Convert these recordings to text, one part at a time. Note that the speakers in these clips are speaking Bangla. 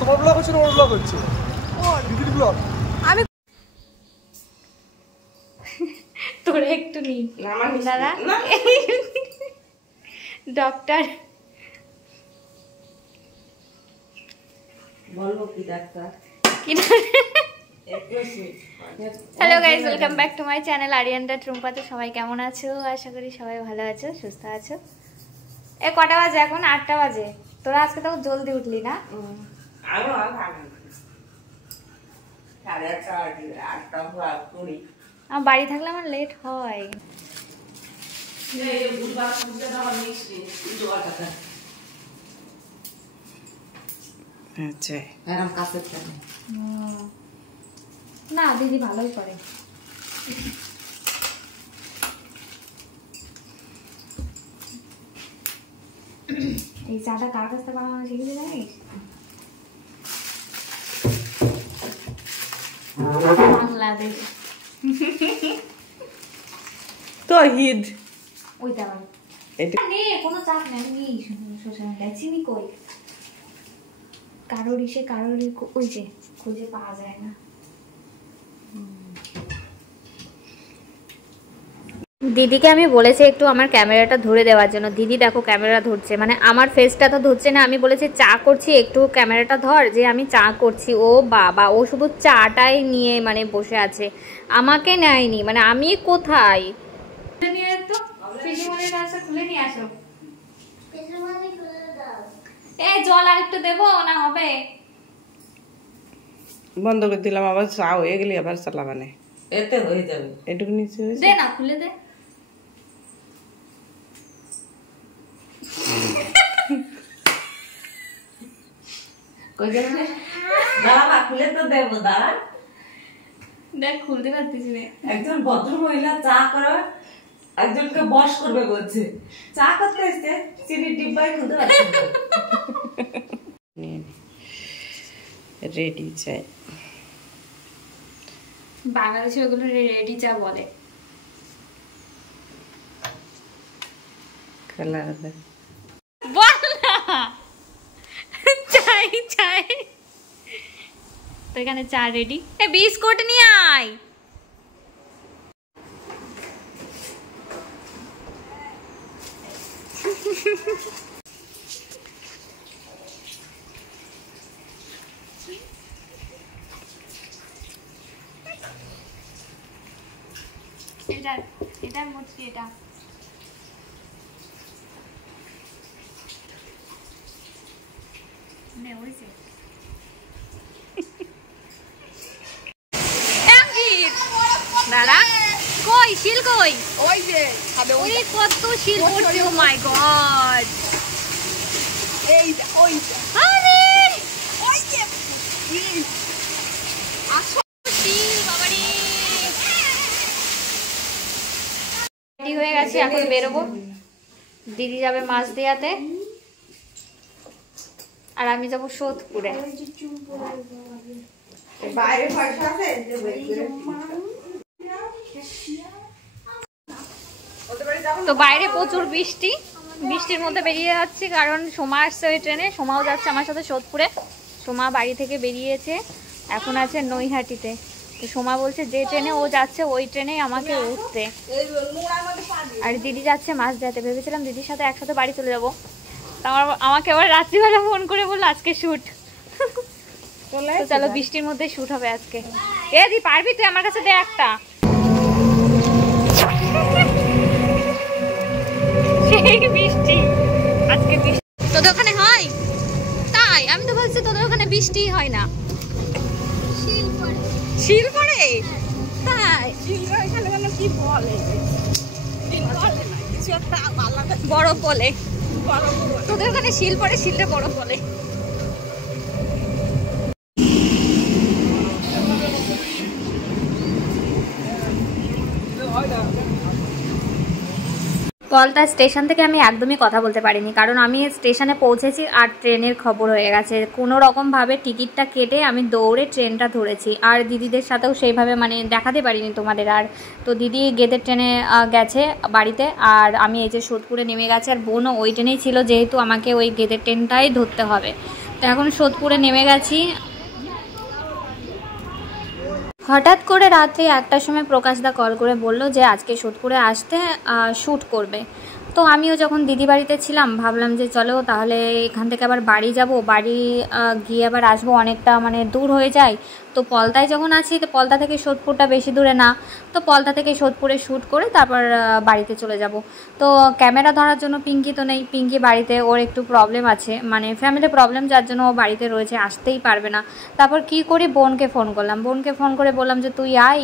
তোমার ব্লগ হচ্ছে না ওর ব্লগ হচ্ছে? দিদির ব্লগ। আমি তোরে একটু নি দাদা ডক্টর বলবো কি ডাক্তার কি hello guys, welcome back to my channel আরিয়ানদা ট্রুম্পাতে। সবাই কেমন আছো? আশা করি সবাই ভালো আছো, সুস্থ আছো। এ কটা বাজে এখন? 8টা বাজে। তোরা আজকে তো জলদি উঠলি না? আমার বাড়ি থাকলে আমার লেট হয়। না দিদি ভালোই করে। এই চাটা কার কাছ থেকে বানানো শিখেছি জানিস? বাংলাদেশ তহিদ ওইটা নে, কোনো চাপ নেই। আমি নিই সোশ্যাল মিডিয়ায়। চিনি কই কারোর ইসে কারোর ওই যে খুঁজে পাওয়া যায় না। দিদিকে আমি বলেছি একটু আমার ক্যামেরাটা ধরে দেওয়ার জন্য। দিদি দেখো ক্যামেরা ধরছে, মানে আমার ফেসটা তো ধরছে না। আমি বলেছি চা করছি, একটু ক্যামেরাটা ধর, যে আমি চা করছি। ও বাবা, ও শুধু চাটাই নিয়ে মানে বসে আছে, আমাকে নেয়নি। মানে আমি কোথায় জল আর একটু দেবো না? হবে বন্ধ করে দিলাম, আবার চা হয়ে গেলে আবার চালাবানে এতে হয়ে যাবে। এটুকু নিচে দে না, খুলে দে। খুলে তো দেবো, দাঁড়া দেখ খুলতে পারতেছি না। একজন ভদ্র মহিলা চা করে একজনকে বশ করবে বলছে, চা করতে এসছে চিনির ডিব্বাই খুলতে পারছে। রেডি চাই, বাংলাদেশে ওগুলো রেডি চা বলে। কালার বল না চাই চাই। তো এখানে চা রেডি। এ বিস্কুট নিয়ে আয়। এটা মুচকি, এটা দাদা কই শিল কই? ওই যে ওই কত শিল পড়ছে। ও মাই গড, এই ওই আরে ওই যে আসো শিল বাবারে। রেডি হয়ে গেছে, এখন বেরোবো। দিদি যাবে মাছ দিয়াতে, আর আমি যাবো সোদপুরে। তো বাইরে প্রচুর বৃষ্টি, বৃষ্টির মধ্যে বেরিয়ে যাচ্ছি কারণ সোমা আসছে ওই ট্রেনে। সোমাও যাচ্ছে আমার সাথে সোদপুরে। সোমা বাড়ি থেকে বেরিয়েছে, এখন আছে নৈহাটিতে। তো সোমা বলছে যে ট্রেনে ও যাচ্ছে ওই ট্রেনেই আমাকে উঠতে। আর দিদি যাচ্ছে মাছ দিতে। ভেবেছিলাম দিদির সাথে একসাথে বাড়ি চলে যাবো। তো আমাকে আবার রাত্রিবেলা ফোন করে বললো আজকে শুট। তো চলো, বৃষ্টির মধ্যে শুট হবে আজকে। এ দি পারবি তুই? আমার কাছে দে একটা। সেই বৃষ্টি আজকে, বৃষ্টি তোদের ওখানে হয়? তাই আমি তো বলছি তোদের ওখানে বৃষ্টি হয় না। শিল পড়ে? তাই কি বলে, বরফ বলে। তোদের ওখানে শিল পড়ে, শিলটা বরফ বলে। পলতা স্টেশন থেকে আমি একদমই কথা বলতে পারিনি, কারণ আমি স্টেশনে পৌঁছেছি আর ট্রেনের খবর হয়ে গেছে। কোনো রকমভাবে টিকিটটা কেটে আমি দৌড়ে ট্রেনটা ধরেছি, আর দিদিদের সাথেও সেইভাবে মানে দেখাতে পারিনি তোমাদের। আর তো দিদি গেদের ট্রেনে গেছে বাড়িতে, আর আমি এই যে সোদপুরে নেমে গেছি, আর বোনও ওই ট্রেনেই ছিল, যেহেতু আমাকে ওই গেদের ট্রেনটাই ধরতে হবে। তো এখন সোদপুরে নেমে গেছি। হঠাৎ করে রাত্রি 1টার সময় প্রকাশদা কল করে বলল যে আজকে সোদপুরে আসতে, শ্যুট করবে। তো আমিও যখন দিদি বাড়িতে ছিলাম ভাবলাম যে চলো তাহলে এখান থেকে আবার বাড়ি যাব, বাড়ি গিয়ে আবার আসবো, অনেকটা মানে দূর হয়ে যায়। তো পলতায় যখন আছি, তো পলতা থেকে সোদপুরটা বেশি দূরে না, তো পলতা থেকে সোদপুরে শ্যুট করে তারপর বাড়িতে চলে যাব। তো ক্যামেরা ধরার জন্য পিঙ্কি তো নেই, পিঙ্কি বাড়িতে, ওর একটু প্রবলেম আছে, মানে ফ্যামিলি প্রবলেম, যার জন্য ও বাড়িতে রয়েছে, আসতেই পারবে না। তারপর কি করি, বোনকে ফোন করলাম, বোনকে ফোন করে বললাম যে তুই আয়,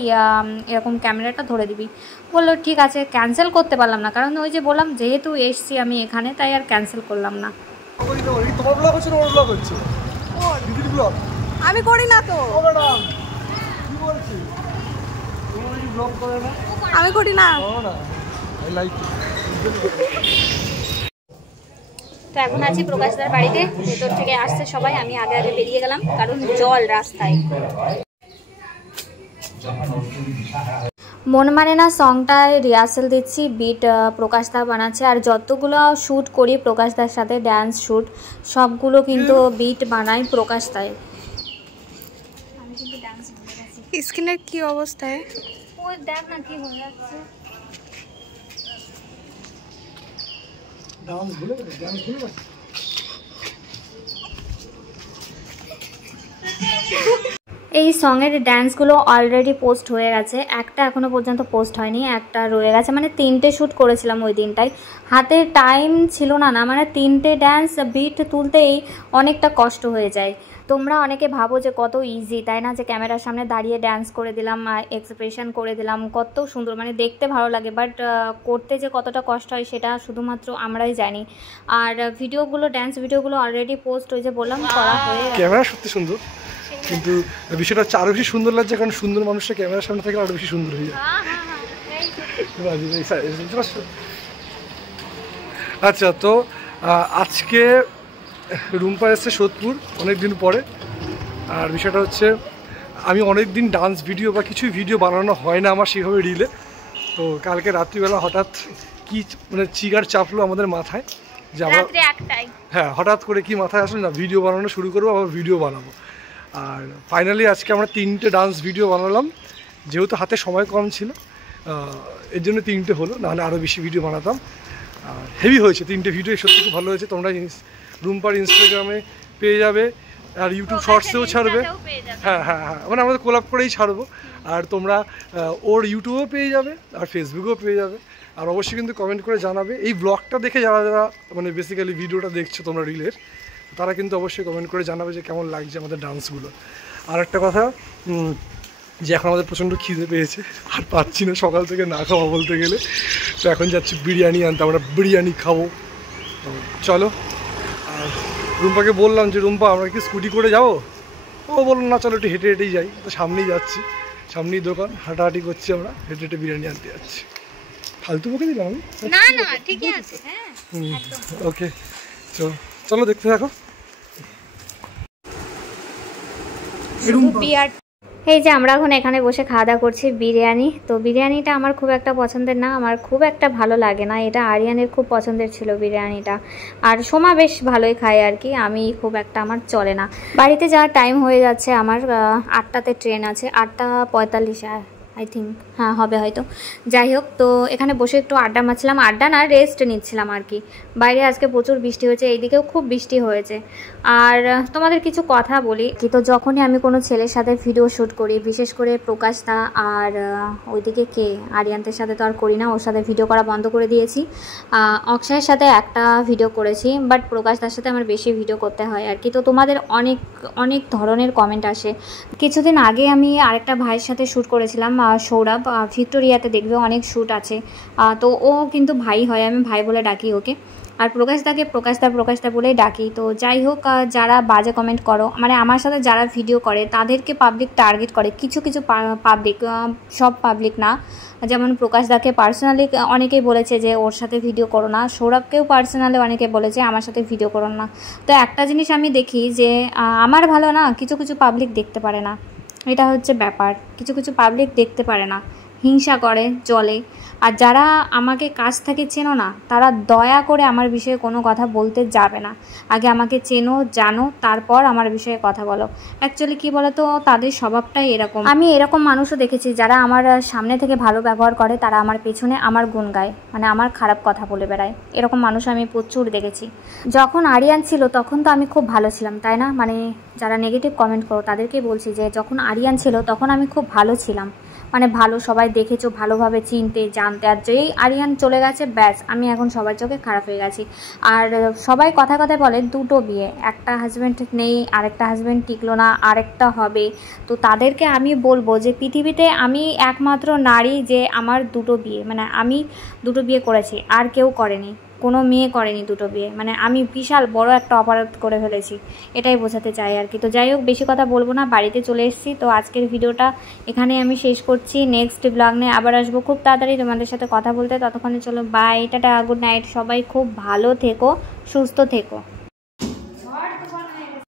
এরকম ক্যামেরাটা ধরে দিবি। বললো ঠিক আছে। ক্যান্সেল করতে পারলাম না, কারণ ওই যে বললাম যেহেতু এসছি আমি এখানে, তাই আর ক্যান্সেল করলাম না। তোমার ব্লগ হচ্ছে না ওর ব্লগ হচ্ছে? দিদির ব্লগ আমি করি না তো। ও ম্যাডাম কি বলছি, তোমরা কি ব্লগ করে না? আমি করি না। করো না, আই লাইক ইট। তো এখন আছি প্রকাশদার বাড়িতে, ভেতর থেকে আসছে সবাই, আমি আগে আগে বেরিয়ে গেলাম কারণ জল রাস্তায়। মন মানে না সংটায় রিহার্সাল দিচ্ছি, বিট প্রকাশদা বানাচ্ছে, আর যতগুলো শ্যুট করি প্রকাশদার সাথে ড্যান্স শ্যুট সবগুলো কিন্তু বিট বানাই প্রকাশদায়। আমি কিন্তু ডান্স ভুলে গেছি। স্কিনের কি অবস্থায়? ওই দেখ না কি হয়ে যাচ্ছে। ডান্স ভুলে গেছে, ডান্স ভুলে গেছে। এই সঙের ড্যান্সগুলো অলরেডি পোস্ট হয়ে গেছে, একটা এখনও পর্যন্ত পোস্ট হয়নি, একটা রয়ে গেছে, মানে 3টে শ্যুট করেছিলাম ওই দিনটাই, হাতে টাইম ছিল না, মানে 3টে ড্যান্স বিট তুলতেই অনেকটা কষ্ট হয়ে যায়। তোমরা অনেকে ভাবো যে কত ইজি, তাই না, যে ক্যামেরার সামনে দাঁড়িয়ে ড্যান্স করে দিলাম, এক্সপ্রেশন করে দিলাম, কত সুন্দর, মানে দেখতে ভালো লাগে, বাট করতে যে কতটা কষ্ট হয় সেটা শুধুমাত্র আমরাই জানি। আর ভিডিওগুলো, ড্যান্স ভিডিওগুলো অলরেডি পোস্ট, ওই যে বললাম, করা হয়ে গেছে। ক্যামেরা সত্যি সুন্দর, কিন্তু বিষয়টা হচ্ছে আরো বেশি সুন্দর লাগছে কারণ সুন্দর মানুষটা ক্যামেরার সামনে থাকলে আরো বেশি সুন্দর হয়ে যায়। আচ্ছা, তো আজকে রুম্পা এসছে সোদপুর অনেক দিন পরে, আর বিষয়টা হচ্ছে আমি অনেক দিন ডান্স ভিডিও বা কিছুই ভিডিও বানানো হয় না আমার সেভাবে রিলে। তো কালকে রাত্রিবেলা হঠাৎ কি মানে চিগার চাপলো আমাদের মাথায় যে আবার, হ্যাঁ হঠাৎ করে কি মাথায় আসলো না ভিডিও বানানো শুরু করবো, আবার ভিডিও বানাবো। আর ফাইনালি আজকে আমরা 3টে ডান্স ভিডিও বানালাম, যেহেতু হাতে সময় কম ছিল এর জন্য 3টে হলো, নাহলে আরও বেশি ভিডিও বানাতাম। আর হেভি হয়েছে 3টে ভিডিও, সত্যি খুব ভালো হয়েছে। তোমরা রুম্পার ইনস্টাগ্রামে পেয়ে যাবে, আর ইউটিউব শর্টসেও ছাড়বে। হ্যাঁ হ্যাঁ হ্যাঁ, মানে আমাদের কোলাপ করেই ছাড়বো। আর তোমরা ওর ইউটিউবেও পেয়ে যাবে আর ফেসবুকেও পেয়ে যাবে। আর অবশ্যই কিন্তু কমেন্ট করে জানাবে এই ব্লগটা দেখে, যারা যারা মানে বেসিক্যালি ভিডিওটা দেখছো তোমরা রিলের, তারা কিন্তু অবশ্যই কমেন্ট করে জানাবে যে কেমন লাগছে আমাদের ডান্সগুলো। আর একটা কথা, যে এখন আমাদের প্রচণ্ড খিদে পেয়েছে, আর পাচ্ছি না সকাল থেকে না খাওয়া বলতে গেলে। তো এখন যাচ্ছি বিরিয়ানি আনতে, আমরা বিরিয়ানি খাবো। তো চলো। আর রুম্পাকে বললাম যে রুম্পা আমরা কি স্কুটি করে যাবো, ও বললো না চলো একটু হেঁটে হেঁটেই যাই। তো সামনেই যাচ্ছি, সামনেই দোকান, হাঁটাহাঁটি করছি, আমরা হেঁটে হেঁটে বিরিয়ানি আনতে যাচ্ছি। ফালতু বকে দিলাম আমি? না না ঠিকই আছে। হ্যাঁ ওকে, চলো দেখতে থাকো। এই যে আমরা এখন এখানে বসে খাওয়া দাওয়া করছি বিরিয়ানি। তো বিরিয়ানিটা আমার খুব একটা পছন্দের না, আমার খুব একটা ভালো লাগে না, এটা আরিয়ানের খুব পছন্দের ছিল বিরিয়ানিটা। আর সোমা বেশ ভালোই খায় আর কি, আমি খুব একটা, আমার চলে না। বাড়িতে যাওয়ার টাইম হয়ে যাচ্ছে আমার, 8টাতে ট্রেন আছে, 8:45 আই থিঙ্ক, হ্যাঁ হবে হয়তো। যাই হোক, তো এখানে বসে একটু আড্ডা মারছিলাম, আড্ডা না রেস্ট নিচ্ছিলাম আর কি। বাইরে আজকে প্রচুর বৃষ্টি হয়েছে, এইদিকেও খুব বৃষ্টি হয়েছে। আর তোমাদের কিছু কথা বলি কি, তো যখনই আমি কোনো ছেলের সাথে ভিডিও শ্যুট করি, বিশেষ করে প্রকাশদা আর ওইদিকে কে আরিয়ানদের সাথে তো আর করি না, ওর সাথে ভিডিও করা বন্ধ করে দিয়েছি। অক্ষয়ের সাথে একটা ভিডিও করেছি, বাট প্রকাশদার সাথে আমার বেশি ভিডিও করতে হয় আর কি। তো তোমাদের অনেক অনেক ধরনের কমেন্ট আসে। কিছুদিন আগে আমি আরেকটা ভাইয়ের সাথে শ্যুট করেছিলাম, সৌরভ, ভিক্টোরিয়াতে দেখবে অনেক শ্যুট আছে। তো ও কিন্তু ভাই হয়, আমি ভাই বলে ডাকি ওকে। আর প্রকাশদা বলেই ডাকি। তো যাই হোক, যারা বাজে কমেন্ট করো, মানে আমার সাথে যারা ভিডিও করে তাদেরকে পাবলিক টার্গেট করে, কিছু পাবলিক, সব পাবলিক না। যেমন প্রকাশদাকে পার্সোনালি অনেকেই বলেছে যে ওর সাথে ভিডিও করো না, সৌরভকেও পার্সোনালি অনেকে বলেছে আমার সাথে ভিডিও করো না। তো একটা জিনিস আমি দেখি যে আমার ভালো না কিছু পাবলিক দেখতে পারে না, এটা হচ্ছে ব্যাপার। কিছু পাবলিক দেখতে পারে না, হিংসা করে চলে। আর যারা আমাকে কাছ থেকে চেনো না, তারা দয়া করে আমার বিষয়ে কোনো কথা বলতে যাবে না। আগে আমাকে চেনো জানো, তারপর আমার বিষয়ে কথা বলো। অ্যাকচুয়ালি কী বলো তো, তাদের স্বভাবটাই এরকম। আমি এরকম মানুষও দেখেছি যারা আমার সামনে থেকে ভালো ব্যবহার করে, তারা আমার পেছনে আমার গুণ গায়, মানে আমার খারাপ কথা বলে বেড়ায়। এরকম মানুষ আমি প্রচুর দেখেছি। যখন আরিয়ান ছিল তখন তো আমি খুব ভালো ছিলাম, তাই না? মানে যারা নেগেটিভ কমেন্ট করো তাদেরকেই বলছি যে যখন আরিয়ান ছিল তখন আমি খুব ভালো ছিলাম, মানে ভালো, সবাই দেখেছো, ভালোভাবে চিনতে জানতে। আর যেই আরিয়ান চলে গেছে, ব্যাস আমি এখন সবার চোখে খারাপ হয়ে গেছি। আর সবাই কথায় বলে দুটো বিয়ে, একটা হাজব্যান্ড নেই, আরেকটা হাজব্যান্ড টিকলো না, আরেকটা হবে। তো তাদেরকে আমি বলবো যে পৃথিবীতে আমি একমাত্র নারী যে আমার দুটো বিয়ে, মানে আমি দুটো বিয়ে করেছি, আর কেউ করেনি, কোনো মেয়ে করেনি দুটো বিয়ে। মানে আমি বিশাল বড় একটা অপরাধ করে ফেলেছি, এটাই বোঝাতে চাই আর কি। তো যাই হোক, বেশি কথা বলবো না, বাড়িতে চলে এসেছি। তো আজকের ভিডিওটা এখানে আমি শেষ করছি। নেক্সট ব্লগ নিয়ে আবার আসবো খুব তাড়াতাড়ি তোমাদের সাথে কথা বলতে। ততক্ষণে চলো বাই, টাটা, গুড নাইট। সবাই খুব ভালো থেকো, সুস্থ থেকো।